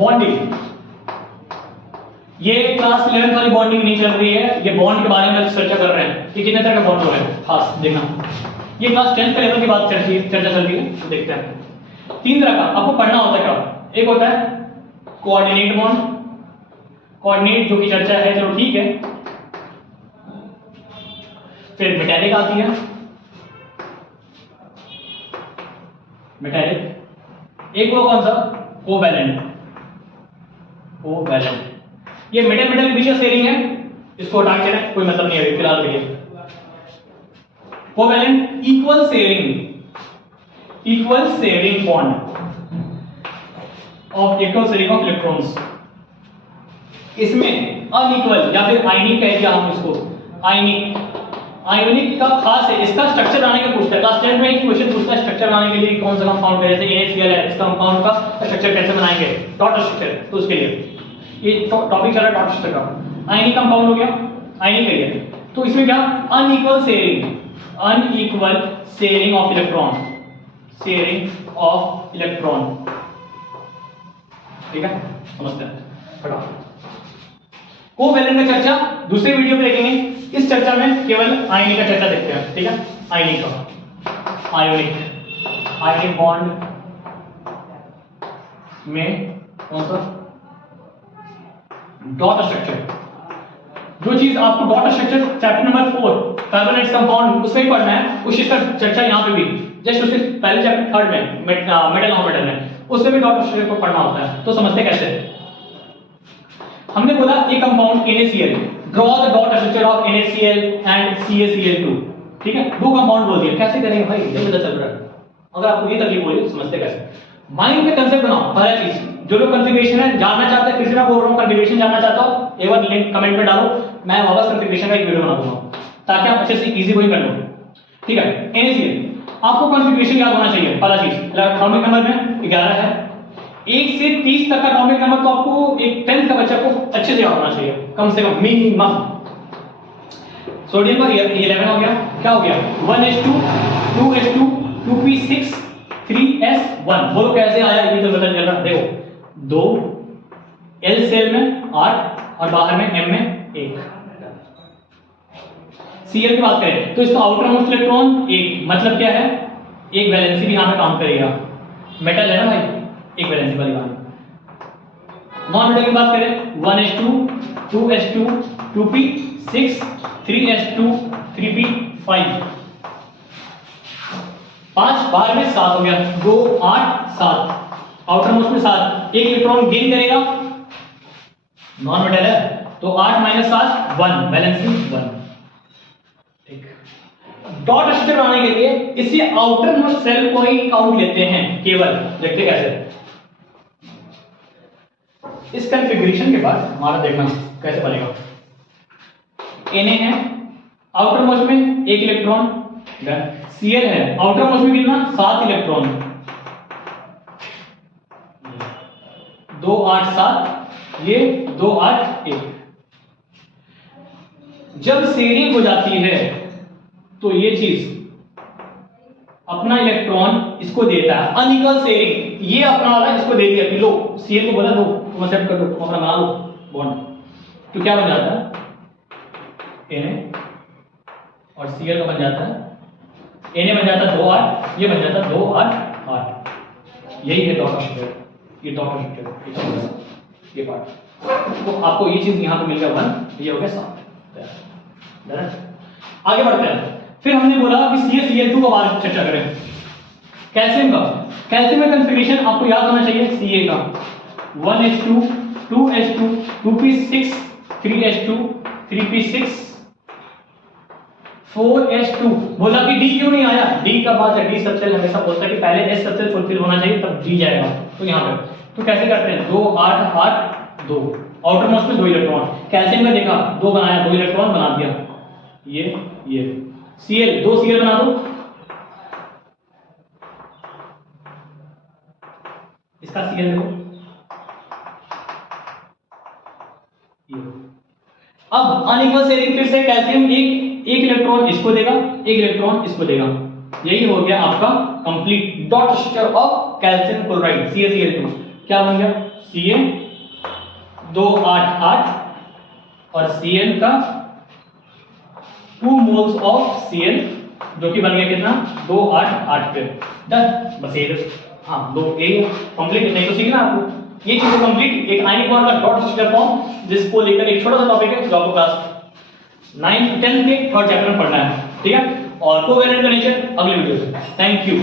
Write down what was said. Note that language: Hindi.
बॉन्डिंग, ये क्लास 11th वाली बॉन्डिंग नहीं चल रही है, ये बॉन्ड के बारे में चर्चा कर रहे हैं कि कितने तरह के बॉन्ड हो रहे हैं खास देखना। ये क्लास 10th के लेवल की बात चर्चा चल रही है, तो देखते हैं। 3 तरह का आपको पढ़ना होता है क्या, एक होता है कोऑर्डिनेट बॉन्ड, कोऑर्डिनेट जो की चर्चा है, चलो ठीक है। फिर मेटालिक आती है, मेटालिक। एक वो कौन सा, कोवैलेंट, कोवैलेंट। ये मेटल मेटल के बीच में शेयरिंग है, इसको हटा के रखें, कोई मतलब नहीं है फिलहाल के लिए। Covalent equal sharing bond of electrons. इसमें अनइक्वल या फिर आयनिक कह दिया हम इसको, आयनिक का खास है, इसका स्ट्रक्चर बनाने का पूछता है। क्लास 10 में एक क्वेश्चन पूछता है स्ट्रक्चर बनाने के लिए कौन सा कंपाउंड है, जैसे NaCl है, इसका कंपाउंड का स्ट्रक्चर कैसे बनाएंगे, डॉट स्ट्रक्चर, तो उसके लिए ये टॉपिक चल रहा है डॉट स्ट्रक्चर का। आयनिक कंपाउंड हो गया, आयनिक है, तो इसमें क्या अनइक्वल शेयरिंग ऑफ इलेक्ट्रॉन, ठीक है, समझते हैं फटाफट। कोवैलेंट का चर्चा दूसरे वीडियो में देखेंगे, इस चर्चा में केवल आयनिक का चर्चा देखते हैं, ठीक है। आयनिक का, आयनिक बॉन्ड में कौन सा, डॉट स्ट्रक्चर। जो चीज आपको dot structure chapter number 4 carbonate compound उसमें ही पढ़ना है, उसी का चर्चा यहाँ पे भी जस्ट उसके पहले चैप्टर 3 में मेटल नॉन मेटल में, उसमें भी डॉट स्ट्रक्चर को पढ़ना होता है। तो समझते कैसे, हमने बोला एक compound NaCl, draw the dot structure of NaCl and CaCl2, ठीक है। दो कंपाउंड बोल दिए, कैसे करेंगे भाई, ये पता चल रहा है। अगर आपको ये तकलीफ हो रही है समझते कैसे। माइंड में कंसेप्ट बनाओ, पहला चीज जो लोग कॉन्फ़िगरेशन है जानना चाहते हैं, फिर से मैं बोल रहा हूं कॉन्फ़िगरेशन जानना चाहता हूं, एक बार लिंक कमेंट में डालो, मैं वापस कॉन्फ़िगरेशन का एक वीडियो बना दूंगा ताकि आप अच्छे से इजी वही कर लो, ठीक है। NaCl आपको कॉन्फ़िगरेशन याद होना चाहिए, पहला चीज एटॉमिक नंबर में 11 है, 1 से 30 तक का एटॉमिक नंबर तो आपको एक 10th का बच्चा को अच्छे से याद होना चाहिए, कम से कम मिनिमम। सोडियम का 11 हो गया, क्या हो गया 1s2 2s2 2p6 3s1, बोलो कैसे आया, ये तो पता चल रहा, देखो 2 L सेल में 8 और बाहर में M में 1। Cl की बात करें तो इसका आउटर मोस्ट इलेक्ट्रॉन 1, मतलब क्या है, एक वैलेंसी भी यहां पे काम करेगा, मेटल है ना भाई, एक वैलेंसी वाली बात। नॉन मेटल की बात करें 1s2 2s2 2p6 3s2 3p5, 5 बाहर में 7 हो गया, 2 8 7, आउटर मोस्ट में 7, एक इलेक्ट्रॉन गेन करेगा, नॉन मेटल है तो 8 - 7 1, वैलेंसी 1, ठीक। डॉट स्ट्रक्चर बनाने के लिए इसी आउटर मोस्ट सेल को ही काउंट लेते हैं केवल, देखते कैसे। इस कॉन्फ़िगरेशन के बाद हमारा देखना कैसे बनेगा। Na है आउटर मोस्ट में 1 इलेक्ट्रॉन, Cl है आउटर मोस्ट में कितना 7 इलेक्ट्रॉन, 2 8 7, ये 2 8 1। जब शेयरिंग हो जाती है तो ये चीज अपना इलेक्ट्रॉन इसको देता है, अनइक्वल शेयरिंग, ये अपना वाला इसको दे दिया, लो Cl को बोला दो, तुम एक्सेप्ट कर लो, तुम अपना बना लो बॉन्ड, तो क्या बन जाता है Na और Cl का बन जाता है, Na बन जाता है 2 8, ये बन जाता है 2 8 8, यही है डॉट स्ट्रक्चर, ये डॉट स्ट्रक्चर, ये पार्ट। तो आपको ये चीज यहां पे मिल गया 1, ये हो गया 7। आगे बढ़ते हैं, फिर हमने बोला कि CaCl2 का बारे में चर्चा करें। कैल्शियम का, कैल्शियम में कॉन्फ़िगरेशन आपको याद होना चाहिए, Ca का 1s2 2s2 2p6 3s2 3p6 4s2, बोला कि D क्यों नहीं आया, D का बात है, D सबसेल हमेशा बोलता है कि पहले S सबसेल फुलफिल होना चाहिए तब D जाएगा, तो यहाँ पे तो कैसे करते हैं 2 8 8 2, आउटर मोस्ट में 2 इलेक्ट्रॉन, कैल्शियम का देखा 2 बनाया, 2 इलेक्ट्रॉन बना दिया, ये Cl 2 Cl बना दो, इसका Cl देखो, अब अनइक्वल शेयरिंग, फिर से कैल्शियम एक इलेक्ट्रॉन इसको देगा, एक इलेक्ट्रॉन इसको देगा, यही हो गया आपका complete dot structure of calcium chloride CaCl2। क्या बन गया Cn 288 और Cl का 2 मोल्स ऑफ Cl जो कि बन गया कितना 288 पे डन बस ये हाँ दो ए कंप्लीट नहीं तो सीखना आपको ये चीजें कंप्लीट एक आयनिक बॉन्ड का डॉट स्ट्रक्चर फॉर्म जिसको लेकर एक छोटा सा टॉपिक है जो आपको क्लास 9 10 के थर्ड चैप्टर में पढ़ना है ठीक है और कोवेलेंट का नेचर अगले वीडियो में थैंक यू